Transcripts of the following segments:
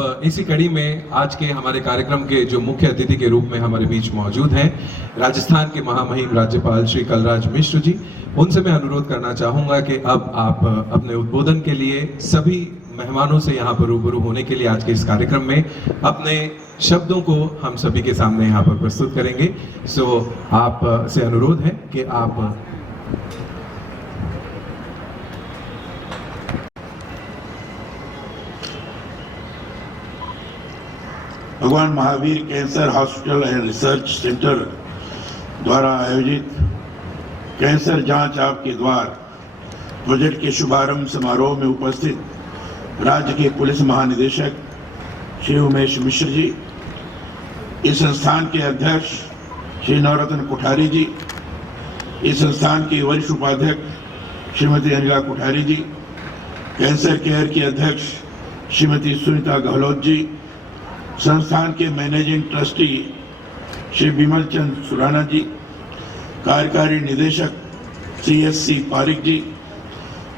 अब इसी कड़ी में आज के हमारे कार्यक्रम के जो मुख्य अतिथि के रूप में हमारे बीच मौजूद हैं राजस्थान के महामहिम राज्यपाल श्री कलराज मिश्र जी, उनसे मैं अनुरोध करना चाहूंगा कि अब आप अपने उद्बोधन के लिए सभी मेहमानों से यहाँ पर रूबरू होने के लिए आज के इस कार्यक्रम में अपने शब्दों को हम सभी के सामने यहाँ पर प्रस्तुत करेंगे। सो आप से अनुरोध है कि आप भगवान Mahavir cancer hospital and research centre द्वारा आयोजित कैंसर जांच आपके द्वार प्रोजेक्ट के शुभारंभ समारोह में उपस्थित राज्य के पुलिस महानिदेशक श्री उमेश मिश्र जी, इस संस्थान के अध्यक्ष श्री नवरत्न कोठारी जी, इस संस्थान के वरिष्ठ उपाध्यक्ष श्रीमती अनिला कोठारी जी, कैंसर केयर की अध्यक्ष श्रीमती सुनीता गहलोत जी, संस्थान के मैनेजिंग ट्रस्टी श्री बिमल चंद सुराना जी, कार्यकारी निदेशक CSC पारिक जी,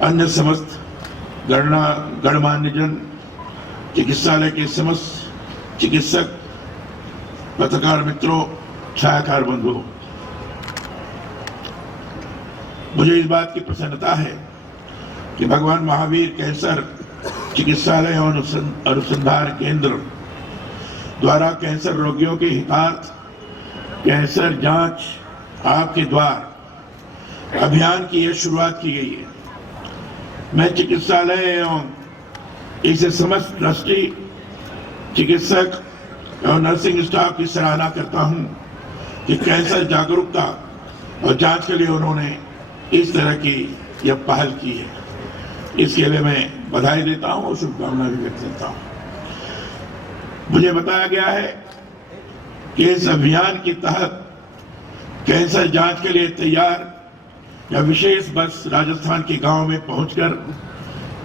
अन्य समस्त गणमान्यजन, चिकित्सालय के समस्त चिकित्सक, पत्रकार मित्रों, छायाकार बंधुओं, मुझे इस बात की प्रसन्नता है कि भगवान महावीर कैंसर चिकित्सालय और अनुसंधान केंद्र द्वारा कैंसर रोगियों के हितार्थ कैंसर जांच आपके द्वार अभियान की यह शुरुआत की गई है। मैं चिकित्सालय एवं इसे समस्त ट्रस्टी, चिकित्सक और नर्सिंग स्टाफ की सराहना करता हूं कि कैंसर जागरूकता और जांच के लिए उन्होंने इस तरह की यह पहल की है। इसके लिए मैं बधाई देता हूं और शुभकामनाएं भी व्यक्त करता हूं। मुझे बताया गया है कि इस अभियान के तहत कैंसर जांच के लिए तैयार या विशेष बस राजस्थान के गांव में पहुंचकर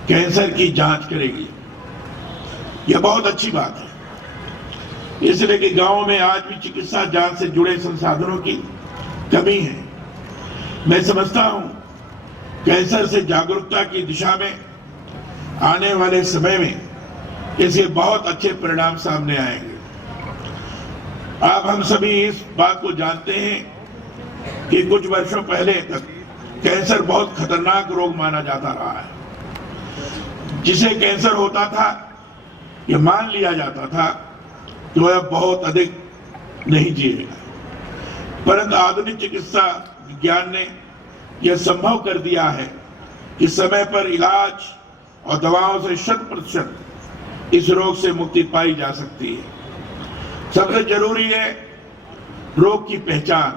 कैंसर की जांच करेगी। यह बहुत अच्छी बात है, इसलिए कि गांव में आज भी चिकित्सा जांच से जुड़े संसाधनों की कमी है। मैं समझता हूं कैंसर से जागरूकता की दिशा में आने वाले समय में इसके बहुत अच्छे परिणाम सामने आएंगे। आप हम सभी इस बात को जानते हैं कि कुछ वर्षों पहले तक कैंसर बहुत खतरनाक रोग माना जाता रहा है। जिसे कैंसर होता था यह मान लिया जाता था कि वह बहुत अधिक नहीं जिएगा, परंतु आधुनिक चिकित्सा विज्ञान ने यह संभव कर दिया है कि समय पर इलाज और दवाओं से 100% इस रोग से मुक्ति पाई जा सकती है। सबसे जरूरी है रोग की पहचान।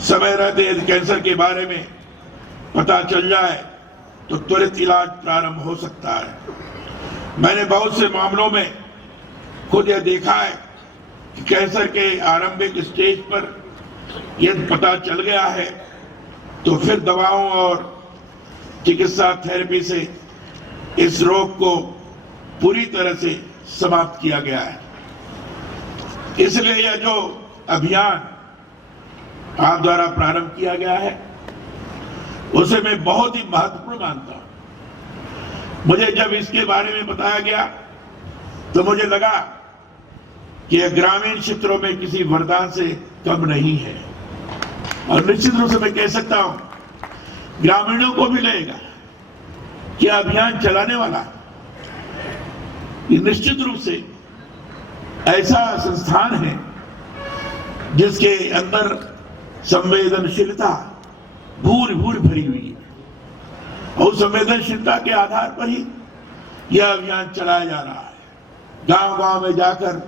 समय रहते यदि कैंसर के बारे में पता चल जाए तो त्वरित इलाज प्रारंभ हो सकता है। मैंने बहुत से मामलों में खुद यह देखा है कि कैंसर के आरंभिक स्टेज पर यदि पता चल गया है तो फिर दवाओं और चिकित्सा थेरेपी से इस रोग को पूरी तरह से समाप्त किया गया है। इसलिए यह जो अभियान आप द्वारा प्रारंभ किया गया है उसे मैं बहुत ही महत्वपूर्ण मानता हूं। मुझे जब इसके बारे में बताया गया तो मुझे लगा कि यह ग्रामीण क्षेत्रों में किसी वरदान से कम नहीं है, और निश्चित रूप से मैं कह सकता हूं ग्रामीणों को भी लगेगा कि अभियान चलाने वाला ये निश्चित रूप से ऐसा संस्थान है जिसके अंदर संवेदनशीलता भूरी भरी हुई है, और संवेदनशीलता के आधार पर ही यह अभियान चलाया जा रहा है। गांव गांव में जाकर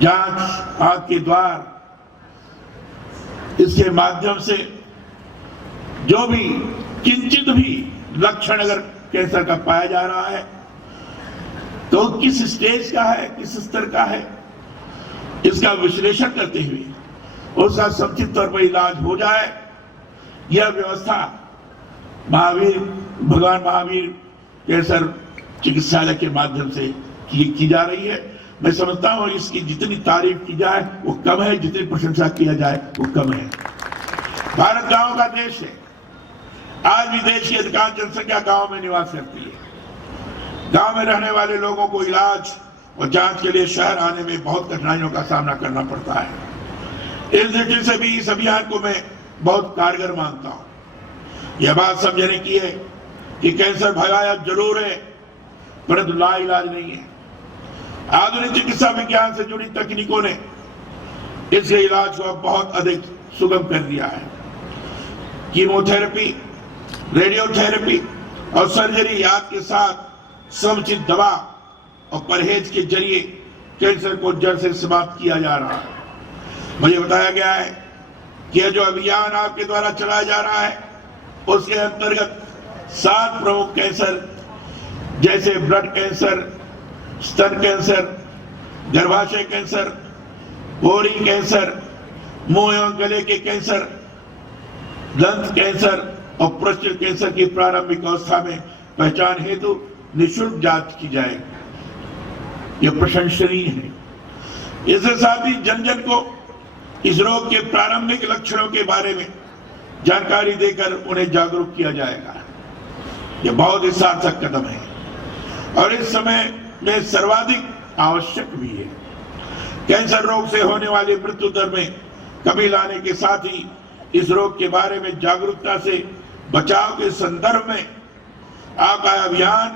जांच आपके द्वार, इसके माध्यम से जो भी किंचित भी लक्षण अगर कैंसर का पाया जा रहा है तो किस स्टेज का है, किस स्तर का है, इसका विश्लेषण करते हुए उसका समुचित तौर पर इलाज हो जाए, यह व्यवस्था भगवान महावीर कैंसर चिकित्सालय के माध्यम से की जा रही है। मैं समझता हूं इसकी जितनी तारीफ की जाए वो कम है, जितनी प्रशंसा किया जाए वो कम है। भारत गांव का देश है। आज भी देश की अधिकांश जनसंख्या गांव में निवास करती है। गांव में रहने वाले लोगों को इलाज और जांच के लिए शहर आने में बहुत कठिनाइयों का सामना करना पड़ता है। इस दृष्टि से भी इस अभियान को मैं बहुत कारगर मानता हूं। यह बात समझने की है कि कैंसर भगाया जरूर है, परंतु लाइलाज नहीं है। आधुनिक चिकित्सा विज्ञान से जुड़ी तकनीकों ने इसके इलाज को बहुत अधिक सुगम कर दिया है। कीमोथेरेपी, रेडियोथेरेपी और सर्जरी याद के साथ समुचित दवा और परहेज के जरिए कैंसर को जड़ से समाप्त किया जा रहा है। मुझे बताया गया है कि यह जो अभियान आपके द्वारा चलाया जा रहा है उसके अंतर्गत 7 प्रमुख कैंसर जैसे ब्लड कैंसर, स्तन कैंसर, गर्भाशय कैंसर, ओरी कैंसर, मुंह एवं गले के कैंसर, दंत कैंसर और प्रोस्टेट कैंसर की प्रारंभिक अवस्था में पहचान हेतु निःशुल्क जांच की जाएगी। यह प्रशंसनीय है। इसके साथ ही जन जन को इस रोग के प्रारंभिक लक्षणों के बारे में जानकारी देकर उन्हें जागरूक किया जाएगा। यह बहुत ही सार्थक कदम है और इस समय में सर्वाधिक आवश्यक भी है। कैंसर रोग से होने वाली मृत्यु दर में कमी लाने के साथ ही इस रोग के बारे में जागरूकता से बचाव के संदर्भ में आपका अभियान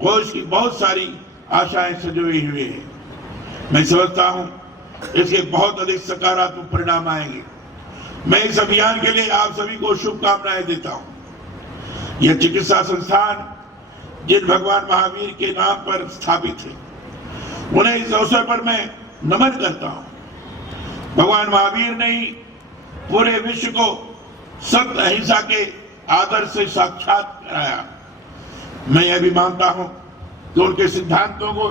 भविष्य की बहुत सारी आशाएं सजोई हुई है। मैं समझता हूं इसके बहुत अधिक सकारात्मक परिणाम आएंगे। मैं इस अभियान के लिए आप सभी को शुभकामनाएं देता हूं। यह चिकित्सा संस्थान जिन भगवान महावीर के नाम पर स्थापित है उन्हें इस अवसर पर मैं नमन करता हूं। भगवान महावीर ने ही पूरे विश्व को सत्य अहिंसा के आदर्श से साक्षात कराया। मैं यह भी मानता हूं कि उनके सिद्धांतों को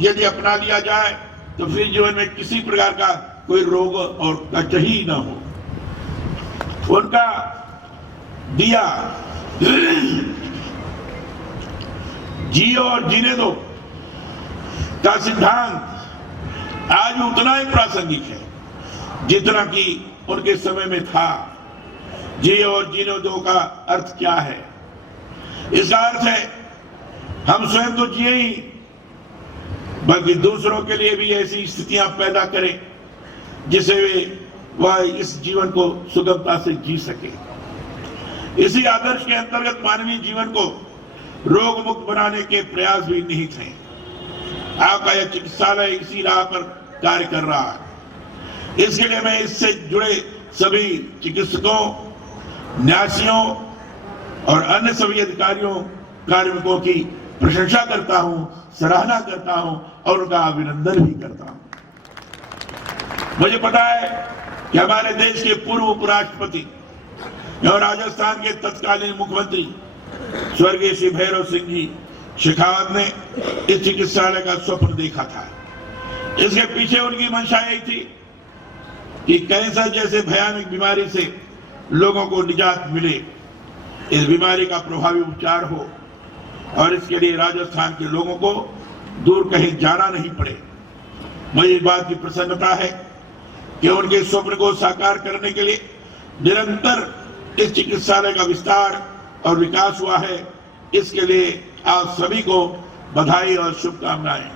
यदि अपना लिया जाए तो फिर जीवन में किसी प्रकार का कोई रोग और कचही न हो। उनका दिया जियो और जीने दो का सिद्धांत आज भी उतना ही प्रासंगिक है जितना कि उनके समय में था। जियो और जीने दो का अर्थ क्या है? इसका अर्थ है हम स्वयं तो जिए ही बल्कि दूसरों के लिए भी ऐसी स्थितियां पैदा करें जिससे वह इस जीवन को सुगमता से जी सके। इसी आदर्श के अंतर्गत मानवीय जीवन को रोग मुक्त बनाने के प्रयास भी निहित हैं। आपका यह चिकित्सालय इसी राह पर कार्य कर रहा है। इसके लिए मैं इससे जुड़े सभी चिकित्सकों, न्यासियों और अन्य सभी अधिकारियों, कार्मिकों की प्रशंसा करता हूं, सराहना करता हूं और उनका अभिनंदन भी करता हूं। मुझे पता है कि हमारे देश के पूर्व उपराष्ट्रपति और राजस्थान के तत्कालीन मुख्यमंत्री स्वर्गीय श्री भैरव सिंह जी शेखावत ने इस चिकित्सालय का स्वप्न देखा था। इसके पीछे उनकी मंशा यही थी कि कैंसर जैसे भयानक बीमारी से लोगों को निजात मिले, इस बीमारी का प्रभावी उपचार हो और इसके लिए राजस्थान के लोगों को दूर कहीं जाना नहीं पड़े। मुझे इस बात की प्रसन्नता है कि उनके स्वप्न को साकार करने के लिए निरंतर इस चिकित्सालय का विस्तार और विकास हुआ है। इसके लिए आप सभी को बधाई और शुभकामनाएं।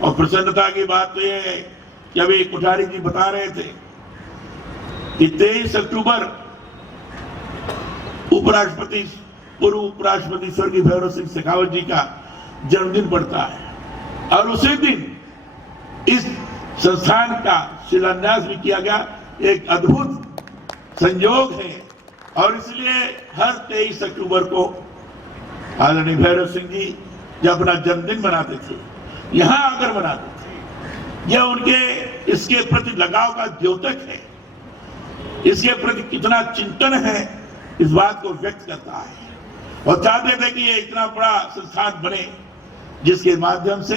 और प्रसन्नता की बात तो यह है कि अभी कोठारी जी बता रहे थे कि 23 अक्टूबर उपराष्ट्रपति, पूर्व उपराष्ट्रपति स्वर्गीय भैरव सिंह शेखावत जी का जन्मदिन पड़ता है और उसी दिन इस संस्थान का शिलान्यास भी किया गया। एक अद्भुत संयोग है और इसलिए हर 23 अक्टूबर को आदरणीय भैरव सिंह जी जब अपना जन्मदिन मनाते थे, यहां आकर मनाते थे। यह उनके इसके प्रति लगाव का द्योतक है। इसके प्रति कितना चिंतन है इस बात को व्यक्त करता है और चाहते थे कि ये इतना बड़ा संस्थान बने जिसके माध्यम से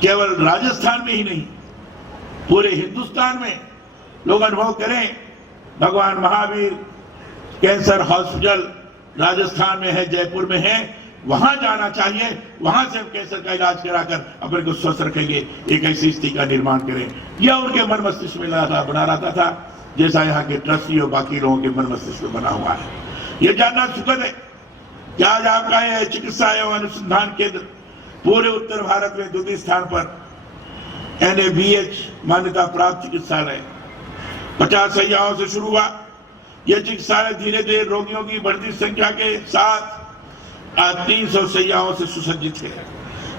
केवल राजस्थान में ही नहीं पूरे हिंदुस्तान में लोग अनुभव करें भगवान महावीर कैंसर हॉस्पिटल राजस्थान में है, जयपुर में है, वहां जाना चाहिए, वहां से हम कैंसर का इलाज कराकर अपने को स्वस्थ रखेंगे, एक ऐसी स्थिति का निर्माण करें। यह उनके मन मस्तिष्क में बना रहता था जैसा यहाँ के ट्रस्टी और बाकी लोगों के मन मस्तिष्क में बना हुआ है। यह जानना सुखद है कि आज आपका यह चिकित्सा एवं अनुसंधान केंद्र पूरे उत्तर भारत में द्वितीय स्थान पर NABH मान्यता प्राप्त चिकित्सालय 50 शैय्याओं से शुरू हुआ। यह चिकित्सालय धीरे धीरे रोगियों की बढ़ती संख्या के साथ आज 300 शैय्याओं से सुसज्जित है,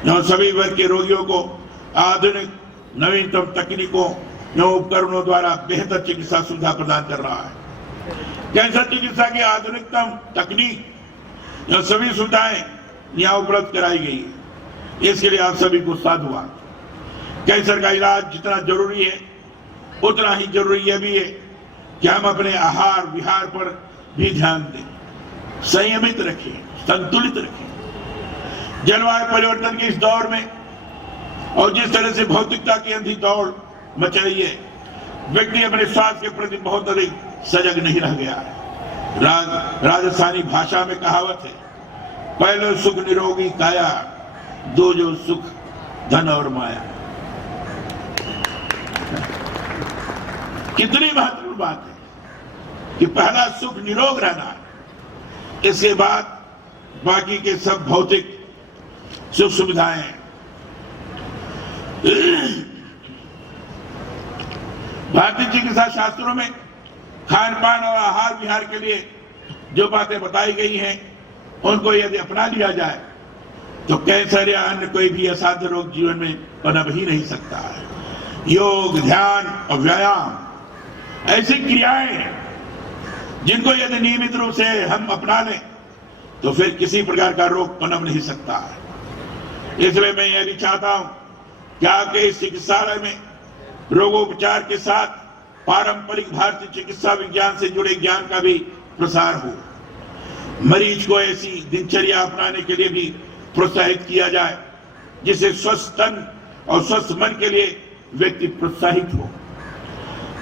जहां सभी वर्ग के रोगियों को आधुनिक नवीनतम तकनीकों एवं उपकरणों द्वारा बेहतर चिकित्सा सुविधा प्रदान कर रहा है। कैंसर चिकित्सा की आधुनिकतम तकनीक एवं सभी सुविधाएं यहाँ उपलब्ध कराई गई है। इसके लिए आप सभी को साधुवाद। कैंसर का इलाज जितना जरूरी है उतना ही जरूरी यह भी है कि हम अपने आहार विहार पर भी ध्यान दें, संयमित रखें, संतुलित रखें। जलवायु परिवर्तन के इस दौर में और जिस तरह से भौतिकता की अंधी दौड़ मच रही है, व्यक्ति अपने स्वास्थ्य के प्रति बहुत अधिक सजग नहीं रह गया है। राजस्थानी भाषा में कहावत है, पहले सुख निरोगी काया, दो जो सुख धन और माया। कितनी महत्वपूर्ण बात है कि पहला सुख निरोग रहना है, इसके बाद बाकी के सब भौतिक सुख सुविधाएं। भारतीय चिकित्सा शास्त्रों में खान पान और आहार विहार के लिए जो बातें बताई गई हैं, उनको यदि अपना लिया जाए तो कैंसर या अन्य कोई भी असाध्य रोग जीवन में पनप ही नहीं सकता है। योग, ध्यान और व्यायाम ऐसी क्रियाएं हैं जिनको यदि नियमित रूप से हम अपना लें तो फिर किसी प्रकार का रोग पनप नहीं सकता है। इसलिए मैं यह भी चाहता हूं कि आपके इस चिकित्सालय में रोगोपचार के साथ पारंपरिक भारतीय चिकित्सा विज्ञान से जुड़े ज्ञान का भी प्रसार हो। मरीज को ऐसी दिनचर्या अपनाने के लिए भी प्रोत्साहित किया जाए जिससे स्वस्थ तन और स्वस्थ मन के लिए व्यक्ति प्रोत्साहित हो।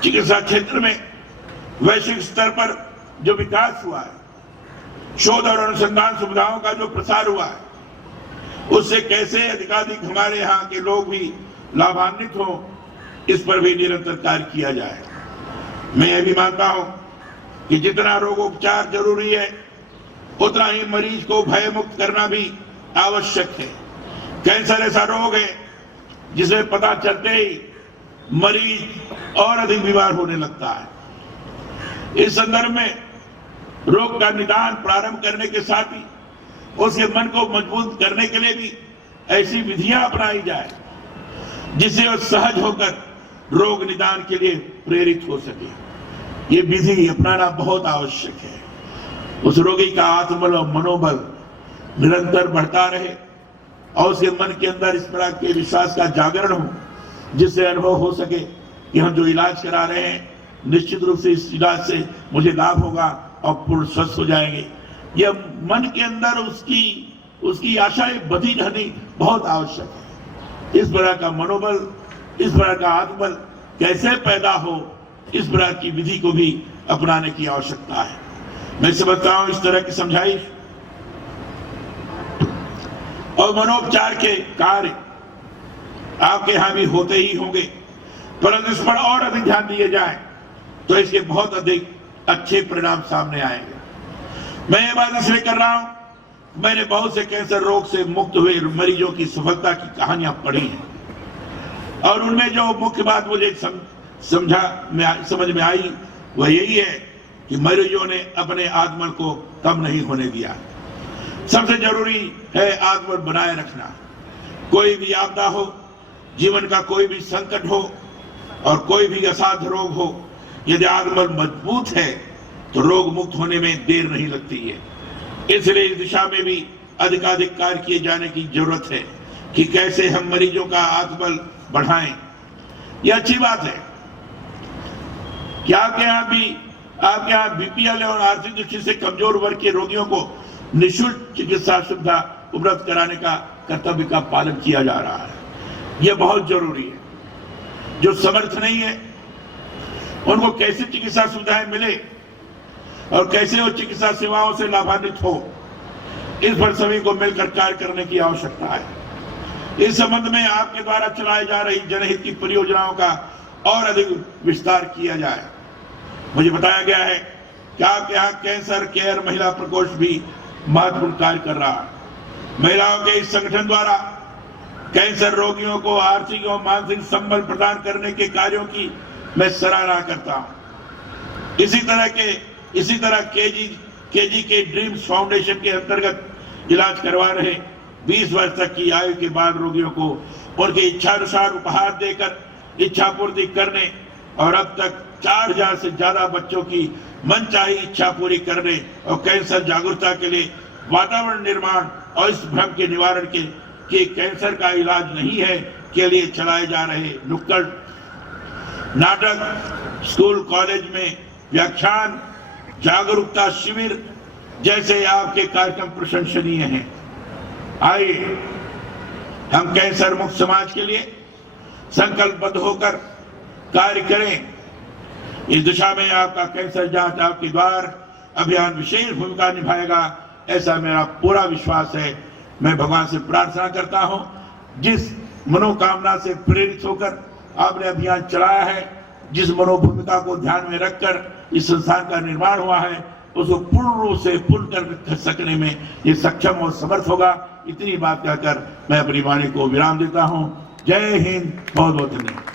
चिकित्सा क्षेत्र में वैश्विक स्तर पर जो विकास हुआ है, शोध और अनुसंधान सुविधाओं का जो प्रसार हुआ है, उससे कैसे अधिकाधिक हमारे यहाँ के लोग भी लाभान्वित हो, इस पर भी निरंतर कार्य किया जाए। मैं यह भी मानता हूं कि जितना रोगोपचार जरूरी है उतना ही मरीज को भयमुक्त करना भी आवश्यक है। कैंसर ऐसा रोग है जिसमें पता चलते ही मरीज और अधिक बीमार होने लगता है। इस संदर्भ में रोग का निदान प्रारंभ करने के साथ ही उसके मन को मजबूत करने के लिए भी ऐसी विधियां अपनाई जाए जिससे वह सहज होकर रोग निदान के लिए प्रेरित हो सके। ये विधि अपनाना बहुत आवश्यक है। उस रोगी का आत्मबल और मनोबल निरंतर बढ़ता रहे और उसके मन के अंदर इस तरह के विश्वास का जागरण हो जिससे अनुभव हो सके कि हम जो इलाज करा रहे हैं निश्चित रूप से इस इलाज से मुझे लाभ होगा और पूर्ण स्वस्थ हो जाएंगे। यह मन के अंदर उसकी आशाएं बधी रहनी बहुत आवश्यक है। इस प्रकार का मनोबल, इस प्रकार का आत्मबल कैसे पैदा हो, इस प्रकार की विधि को भी अपनाने की आवश्यकता है। मैं समझता हूं इस तरह की समझाइश और मनोपचार के कार्य आपके यहां भी होते ही होंगे, परंतु इस पर और अधिक ध्यान दिए जाए तो इसके बहुत अधिक अच्छे परिणाम सामने आएंगे। मैं ये बात इसलिए कर रहा हूं, मैंने बहुत से कैंसर रोग से मुक्त हुए मरीजों की सफलता की कहानियां पढ़ी हैं और उनमें जो मुख्य बात मुझे समझ में आई वह यही है कि मरीजों ने अपने आत्मबल को कम नहीं होने दिया। सबसे जरूरी है आत्मबल बनाए रखना। कोई भी आपदा हो, जीवन का कोई भी संकट हो और कोई भी असाध्य रोग हो, यदि आत्मबल मजबूत है तो रोग मुक्त होने में देर नहीं लगती है। इसलिए इस दिशा में भी अधिकाधिक कार्य किए जाने की जरूरत है कि कैसे हम मरीजों का आत्मबल बढ़ाएं। यह अच्छी बात है कि आपके यहाँ बीपीएल और आर्थिक दृष्टि से कमजोर वर्ग के रोगियों को निःशुल्क चिकित्सा सुविधा उपलब्ध कराने का कर्तव्य का पालन किया जा रहा है। यह बहुत जरूरी है। जो समर्थ नहीं है उनको कैसे चिकित्सा सुविधाएं मिले और कैसे वो चिकित्सा सेवाओं से लाभान्वित हो, इस पर सभी को मिलकर कार्य करने की आवश्यकता है। इस संबंध में आपके द्वारा चलाई जा रही जनहित की परियोजनाओं का और अधिक विस्तार किया जाए। मुझे बताया गया है कि आपके यहाँ कैंसर केयर महिला प्रकोष्ठ भी महत्वपूर्ण कार्य कर रहा है। महिलाओं के इस संगठन द्वारा कैंसर रोगियों को आर्थिक और मानसिक संबल प्रदान करने के कार्यों की मैं सराहना करता हूं। इसी तरह केजी के ड्रीम्स फाउंडेशन के अंतर्गत इलाज करवा रहे 20 वर्ष तक की आयु के बाल रोगियों को उनके इच्छानुसार उपहार देकर इच्छा पूर्ति करने और अब तक 4000 से ज्यादा बच्चों की मनचाही इच्छा पूरी करने और कैंसर जागरूकता के लिए वातावरण निर्माण और इस भ्रम के निवारण के कि कैंसर का इलाज नहीं है के लिए चलाए जा रहे नुक्कड़ नाटक, स्कूल कॉलेज में व्याख्यान, जागरूकता शिविर जैसे आपके कार्यक्रम प्रशंसनीय हैं। आइए हम कैंसर मुक्त समाज के लिए संकल्पबद्ध होकर कार्य करें। इस दिशा में आपका कैंसर जांच आपके द्वार अभियान विशेष भूमिका निभाएगा, ऐसा मेरा पूरा विश्वास है। मैं भगवान से प्रार्थना करता हूं, जिस मनोकामना से प्रेरित होकर आपने अभियान चलाया है, जिस मनोभूमिका को ध्यान में रखकर इस संस्थान का निर्माण हुआ है, उसको पूर्ण रूप से पूर्ण कर सकने में ये सक्षम और समर्थ होगा। इतनी बात कहकर मैं अपनी वाणी को विराम देता हूं। जय हिंद, बहुत बहुत धन्यवाद।